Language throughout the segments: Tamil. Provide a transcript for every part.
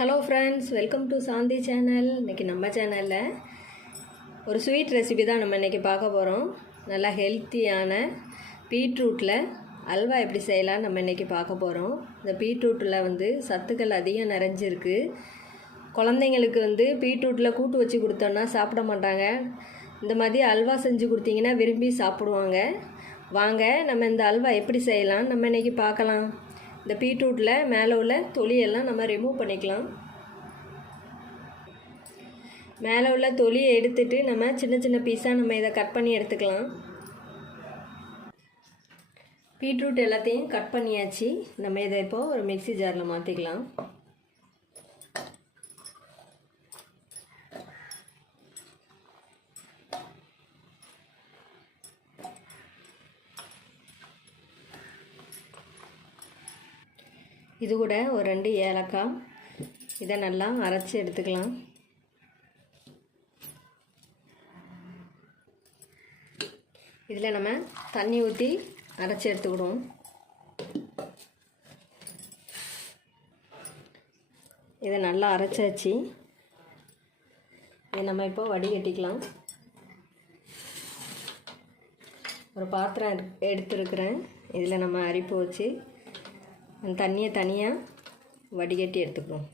Hello friends, welcome to Shanti channel. இன்றைக்கி நம்ம சேனலில் ஒரு ஸ்வீட் ரெசிபி தான் நம்ம இன்றைக்கி பார்க்க போகிறோம். நல்லா ஹெல்த்தியான பீட்ரூட்டில் அல்வா எப்படி செய்யலாம் நம்ம இன்றைக்கி பார்க்க போகிறோம். இந்த பீட்ரூட்டில் சத்துக்கள் அதிகம் நிறைஞ்சிருக்கு. குழந்தைங்களுக்கு பீட்ரூட்டில் கூட்டு வச்சு கொடுத்தோன்னா சாப்பிட மாட்டாங்க. இந்த மாதிரி அல்வா செஞ்சு கொடுத்தீங்கன்னா விரும்பி சாப்பிடுவாங்க. வாங்க நம்ம இந்த அல்வா எப்படி செய்யலாம் நம்ம இன்றைக்கி பார்க்கலாம். இந்த பீட்ரூட்டில் மேலே உள்ள தொலியெல்லாம் நம்ம ரிமூவ் பண்ணிக்கலாம். மேலே உள்ள தொலியை எடுத்துட்டு நம்ம சின்ன சின்ன பீஸாக நம்ம இதை கட் பண்ணி எடுத்துக்கலாம். பீட்ரூட் எல்லாத்தையும் கட் பண்ணியாச்சு. நம்ம இதை இப்போது ஒரு மிக்ஸி ஜாரில் மாற்றிக்கலாம். இது கூட ஒரு 2 ஏலக்காய், இதை நல்லா அரைச்சி எடுத்துக்கலாம். இதில் நம்ம தண்ணி ஊற்றி அரைச்சி எடுத்துக்கிடுவோம். இதை நல்லா அரைச்சாச்சு. இதை நம்ம இப்போ வடிகட்டிக்கலாம். ஒரு பாத்திரம் எடுத்துருக்குறேன். இதில் நம்ம அரிப்பு வச்சு அந்த தண்ணியை தனியாக வடிகட்டி எடுத்துக்கிறோம்.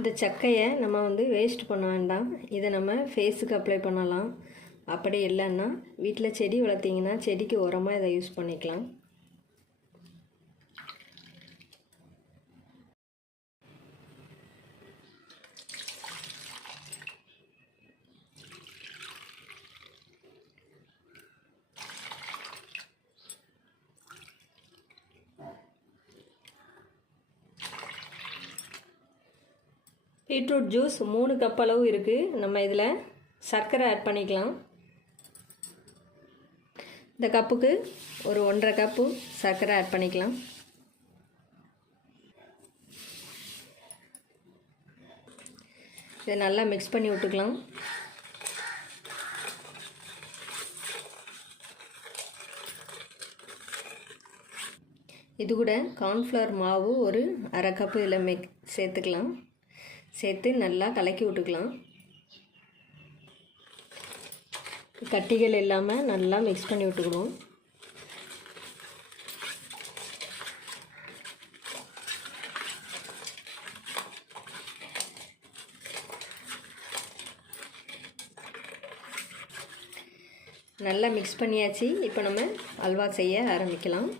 இந்த சக்கையை நம்ம வேஸ்ட் பண்ண வேண்டாம். இதை நம்ம ஃபேஸுக்கு அப்ளை பண்ணலாம். அப்படி இல்லைன்னா வீட்டில் செடி வளர்த்திங்கன்னா செடிக்கு உரமாக இதை யூஸ் பண்ணிக்கலாம். பீட்ரூட் ஜூஸ் 3 கப் அளவு இருக்குது. நம்ம இதில் சர்க்கரை ஆட் பண்ணிக்கலாம். இந்த கப்புக்கு ஒரு 1.5 கப்பு சர்க்கரை ஆட் பண்ணிக்கலாம். இதை நல்லா மிக்ஸ் பண்ணி விட்டுக்கலாம். இது கூட கார்ன்ஃப்ளவர் மாவு ஒரு 1/2 கப்பு இதில் சேர்த்துக்கலாம். சேர்த்து நல்லா கலக்கி விட்டுக்கலாம். கட்டிகள் இல்லாமல் நல்லா மிக்ஸ் பண்ணி விட்டுக்கணும். நல்லா மிக்ஸ் பண்ணியாச்சு. இப்போ நம்ம அல்வா செய்ய ஆரம்பிக்கலாம்.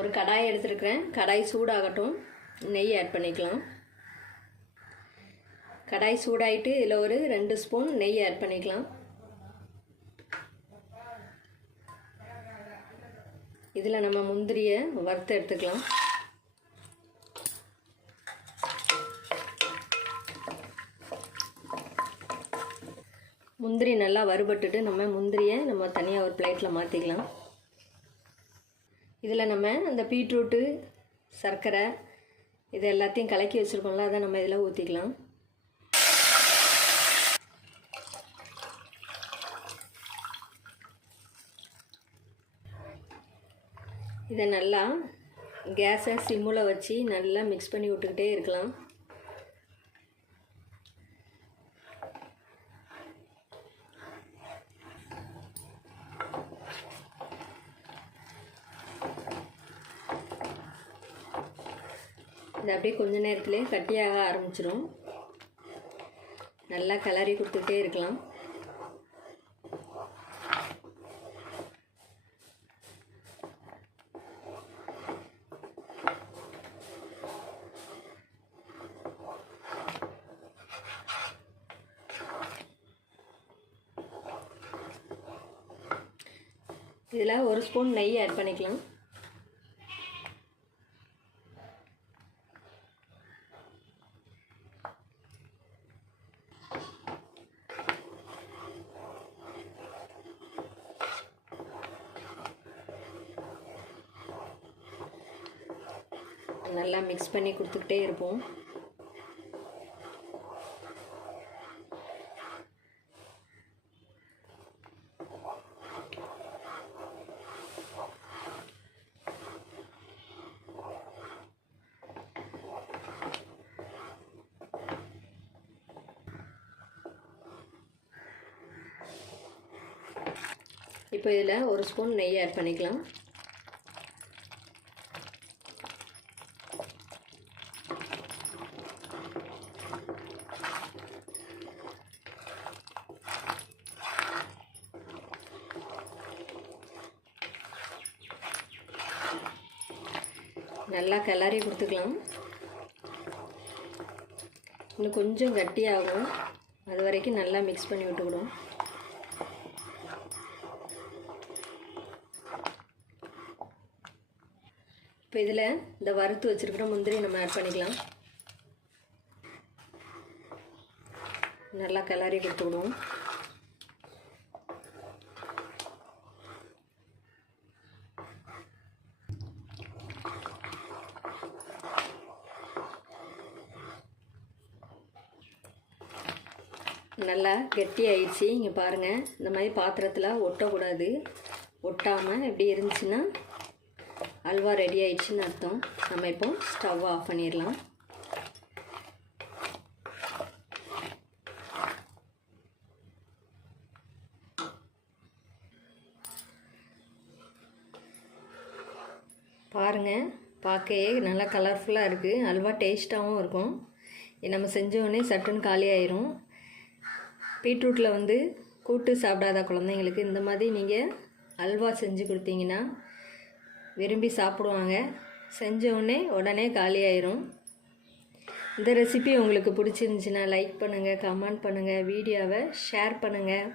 ஒரு கடாய் எடுத்துருக்கிறேன். கடாய் சூடாகட்டும். நெய் ஆட் பண்ணிக்கலாம். கடாய் சூடாயிட்டு இதில் ஒரு 2 ஸ்பூன் நெய் ஆட் பண்ணிக்கலாம். இதில் நம்ம முந்திரியை வறுத்து எடுத்துக்கலாம். முந்திரி நல்லா வறுபட்டுட்டு நம்ம முந்திரியை தனியாக ஒரு பிளேட்டில் மாற்றிக்கலாம். இதில் நம்ம அந்த பீட்ரூட்டு, சர்க்கரை இது எல்லாத்தையும் கலக்கி வச்சுருக்கோம்ல, அதை நம்ம இதில் ஊற்றிக்கலாம். இதை நல்லா கேஸை சிம்மில் வச்சு நல்லா மிக்ஸ் பண்ணி விட்டுக்கிட்டே இருக்கலாம். இது அப்படியே கொஞ்ச நேரத்துலேயே கட்டியாக ஆரம்பிச்சிடும். நல்லா கிளறி கொடுத்துக்கிட்டே இருக்கலாம். இதில் 1 ஸ்பூன் நெய் ஆட் பண்ணிக்கலாம். நல்லா மிக்ஸ் பண்ணி கொடுத்துக்கிட்டே இருப்போம். இப்போ இதில் ஒரு ஸ்பூன் நெய் ஆட் பண்ணிக்கலாம். நல்லா கிளறி கொடுத்துக்கலாம். இன்னும் கொஞ்சம் கட்டியாகும், அது வரைக்கும் நல்லா மிக்ஸ் பண்ணி விட்டுக்கிடும். இப்போ இதில் இந்த வறுத்து வச்சுருக்கிற முந்திரி நம்ம ஆட் பண்ணிக்கலாம். நல்லா கிளறி கொடுத்துக்கிடுவோம். நல்லா கெட்டி ஆயிடுச்சு. இங்கே பாருங்கள், இந்த மாதிரி பாத்திரத்தில் ஒட்டக்கூடாது. ஒட்டாமல் எப்படி இருந்துச்சுன்னா அல்வா ரெடி ஆயிடுச்சுன்னு அர்த்தம். நம்ம இப்போ ஸ்டவ் ஆஃப் பண்ணிடலாம். பாருங்கள், பார்க்கவே நல்லா கலர்ஃபுல்லாக இருக்குது. அல்வா டேஸ்ட்டாகவும் இருக்கும். நம்ம செஞ்சோடனே சட்டுன்னு காலி ஆயிரும். பீட்ரூட்டில் வந்து கூட்டு சாப்பிடாத குழந்தைங்களுக்கு இந்த மாதிரி நீங்கள் அல்வா செஞ்சு கொடுத்தீங்கன்னா விரும்பி சாப்பிடுவாங்க. செஞ்சோடனே உடனே காலி ஆயிரும். இந்த ரெசிபி உங்களுக்கு பிடிச்சிருந்துச்சின்னா லைக் பண்ணுங்கள், கமெண்ட் பண்ணுங்கள், வீடியோவை ஷேர் பண்ணுங்கள்.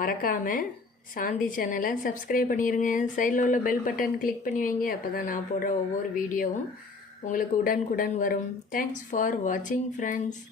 மறக்காமல் சாந்தி சேனலை சப்ஸ்கிரைப் பண்ணிடுங்க. சைடில் உள்ள பெல் பட்டன் கிளிக் பண்ணி வைங்க. அப்போ தான் நான் போடுற ஒவ்வொரு வீடியோவும் உங்களுக்கு உடனுக்குடன் வரும். தேங்க்ஸ் ஃபார் வாட்சிங் ஃப்ரெண்ட்ஸ்.